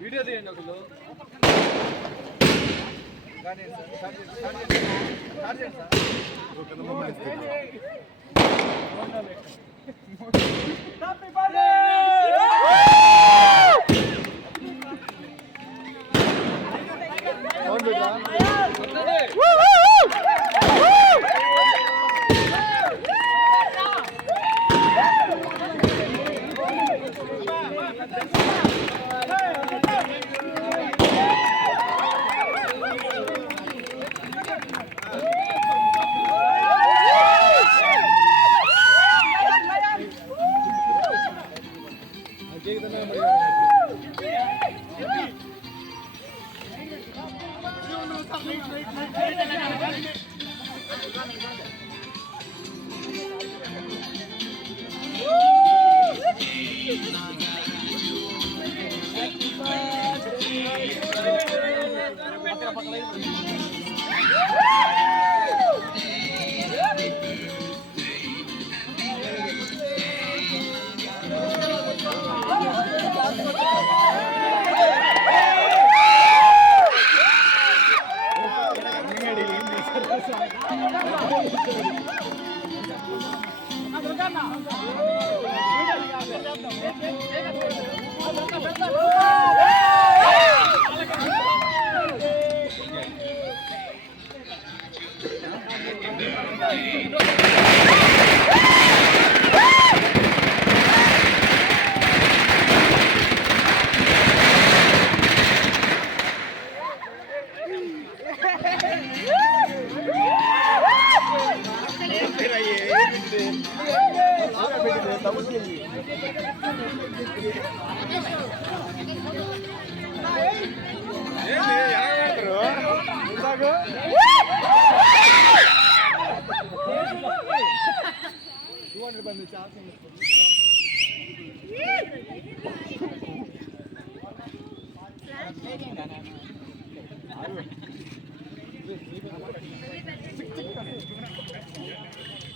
Video తీయండి ఒకళ్ళు.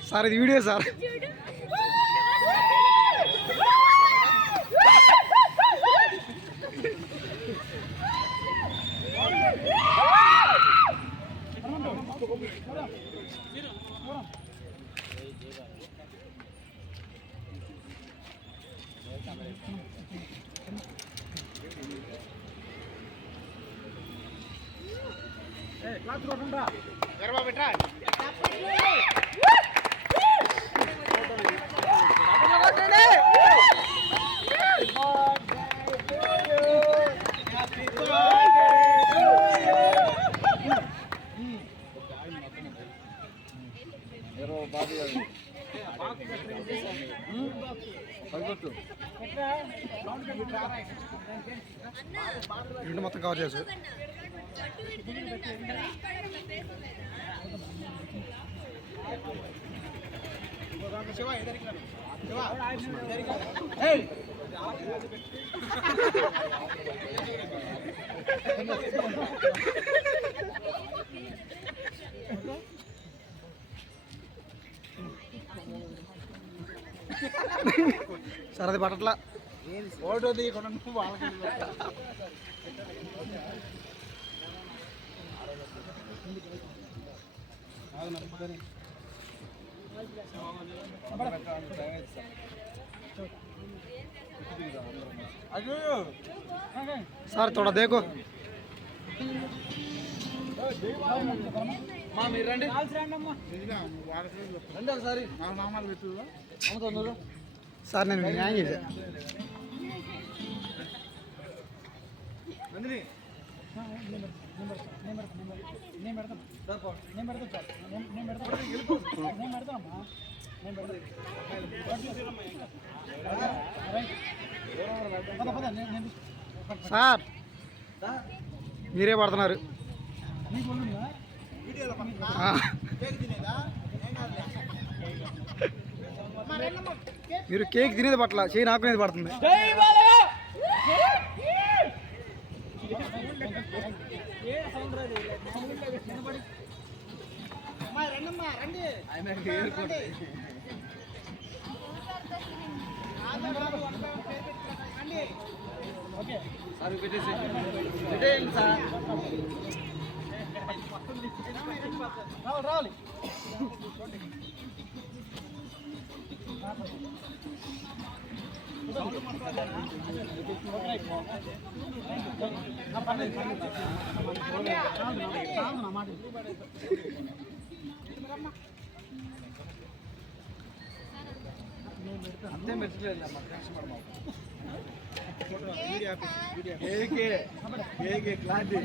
Sir ఇది వీడియో సార్. ఇంటి మొత్తం కవర్ చేసు. సార్ అది పట్టట్లా ఫోటో తీయకుండా నువ్వు వాళ్ళకి సార్ తోడ దేకో మీరు రండి రండి ఒకసారి నామాలు పెట్టు సార్ నేను న్యాయం చేశా. సార్ మీరే పడుతున్నారు. మీరు కేక్ తినేది పట్ల చేయి నాకునేది పడుతుంది. సార్ పెట్టేయండి సార్. రావాలి అంతే మెచ్చలేదు క్లారిటీ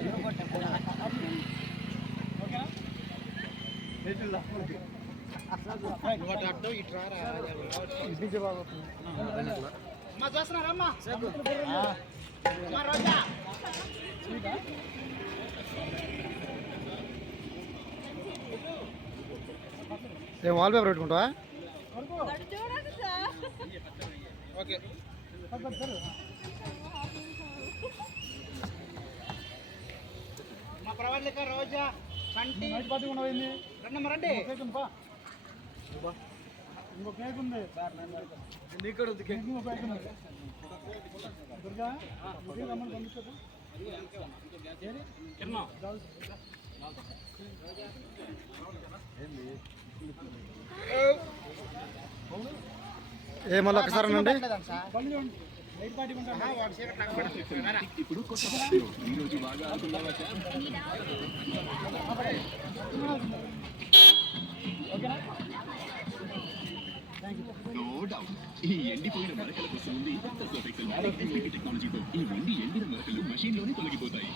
ఏం వాల్ పేపర్ పెట్టుకుంటావా? ఓకే మా ప్రవర్తిక రోజా కంటి రండి రండి. ఇంకో కేక్ ఉంది ఇక్కడ ఉంది కేక్. దుర్గా రమ్మని పంపించదు. ఏ మళ్ళీ ఒకసారి అండి. ఇప్పుడు ఈరోజు బాగా నో డౌట్ ఈ ఎండిపోయిన మరకల కోసం ఉంది కొత్త సోఫెక్సెల్ టెక్నాలజీతో. ఈ ఎండిన మరకలు మెషిన్ లోనే తొలగిపోతాయి.